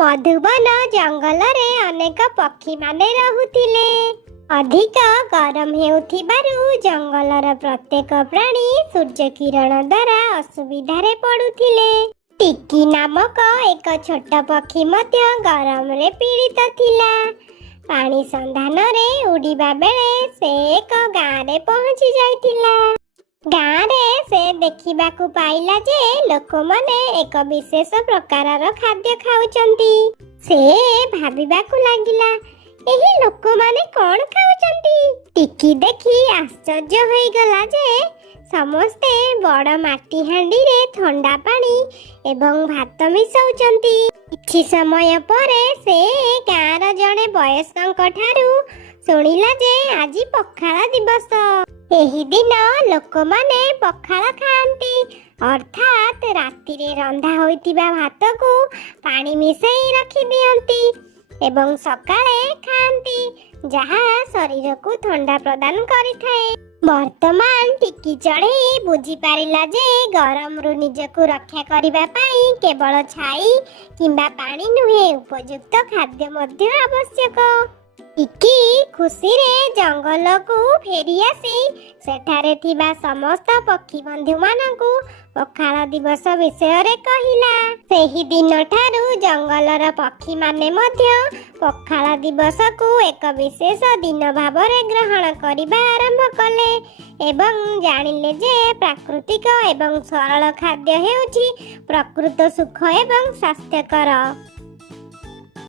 ମଧୁବନ ଜଙ୍ଗଲରେ ଅନେକ ପକ୍ଷୀମାନେ ରହୁଥିଲେ। ଅଧିକ ଗରମ ହେଉଥିବାରୁ ଜଙ୍ଗଲର ପ୍ରତ୍ୟେକ ପ୍ରାଣୀ ସୂର୍ଯ୍ୟ କିରଣ ଦ୍ୱାରା ଅସୁବିଧାରେ ପଡୁଥିଲେ। ଟିକି ନାମକ ଏକ ଛୋଟ ପକ୍ଷୀ ମଧ୍ୟ ଗରମରେ ପୀଡ଼ିତ ଥିଲା। ପାଣି ସନ୍ଧାନରେ ଉଡ଼ିବା ବେଳେ ସେ ଏକ ଗାଁରେ ପହଞ୍ଚି ଯାଇଥିଲା। ଗାଁରେ ସେ ଦେଖିବାକୁ ପାଇଲା ଯେ ଲୋକମାନେ ଏକ ବିଶେଷ ପ୍ରକାରର ଖାଦ୍ୟ ଖାଉଛନ୍ତି। ସେ ଭାବିବାକୁ ଲାଗିଲା, ଏହି ଲୋକମାନେ କଣ ଖାଉଛନ୍ତି? ଟିକି ଦେଖି ଆଶ୍ଚର୍ଯ୍ୟ ହୋଇଗଲା ଯେ ସମସ୍ତେ ବଡ଼ ମାଟି ହାଣ୍ଡିରେ ଥଣ୍ଡା ପାଣି ଏବଂ ଭାତ ମିଶାଉଛନ୍ତି। କିଛି ସମୟ ପରେ ସେ ଗାଁର ଜଣେ ବୟସ୍କଙ୍କ ଠାରୁ ଶୁଣିଲା ଯେ ଆଜି ପଖାଳ ଦିବସ। ଏହି ଦିନ ଲୋକମାନେ ପଖାଳ ଖାଆନ୍ତି, ଅର୍ଥାତ୍ ରାତିରେ ରନ୍ଧା ହୋଇଥିବା ଭାତକୁ ପାଣି ମିଶାଇ ରଖିଦିଅନ୍ତି ଏବଂ ସକାଳେ ଖାଆନ୍ତି, ଯାହା ଶରୀରକୁ ଥଣ୍ଡା ପ୍ରଦାନ କରିଥାଏ। ବର୍ତ୍ତମାନ ଟିକି ଚଢ଼େଇ ବୁଝିପାରିଲା ଯେ ଗରମରୁ ନିଜକୁ ରକ୍ଷା କରିବା ପାଇଁ କେବଳ ଛାଇ କିମ୍ବା ପାଣି ନୁହେଁ, ଉପଯୁକ୍ତ ଖାଦ୍ୟ ମଧ୍ୟ ଆବଶ୍ୟକ। ଟିକି ଖୁସିରେ ଜଙ୍ଗଲକୁ ଫେରି ଆସି ସେଠାରେ ଥିବା ସମସ୍ତ ପକ୍ଷୀ ବନ୍ଧୁମାନଙ୍କୁ ପଖାଳ ଦିବସ ବିଷୟରେ କହିଲା। ସେହି ଦିନଠାରୁ ଜଙ୍ଗଲର ପକ୍ଷୀମାନେ ମଧ୍ୟ ପଖାଳ ଦିବସକୁ ଏକ ବିଶେଷ ଦିନ ଭାବରେ ଗ୍ରହଣ କରିବା ଆରମ୍ଭ କଲେ ଏବଂ ଜାଣିଲେ ଯେ ପ୍ରାକୃତିକ ଏବଂ ସରଳ ଖାଦ୍ୟ ହେଉଛି ପ୍ରକୃତ ସୁଖ ଏବଂ ସ୍ୱାସ୍ଥ୍ୟକର।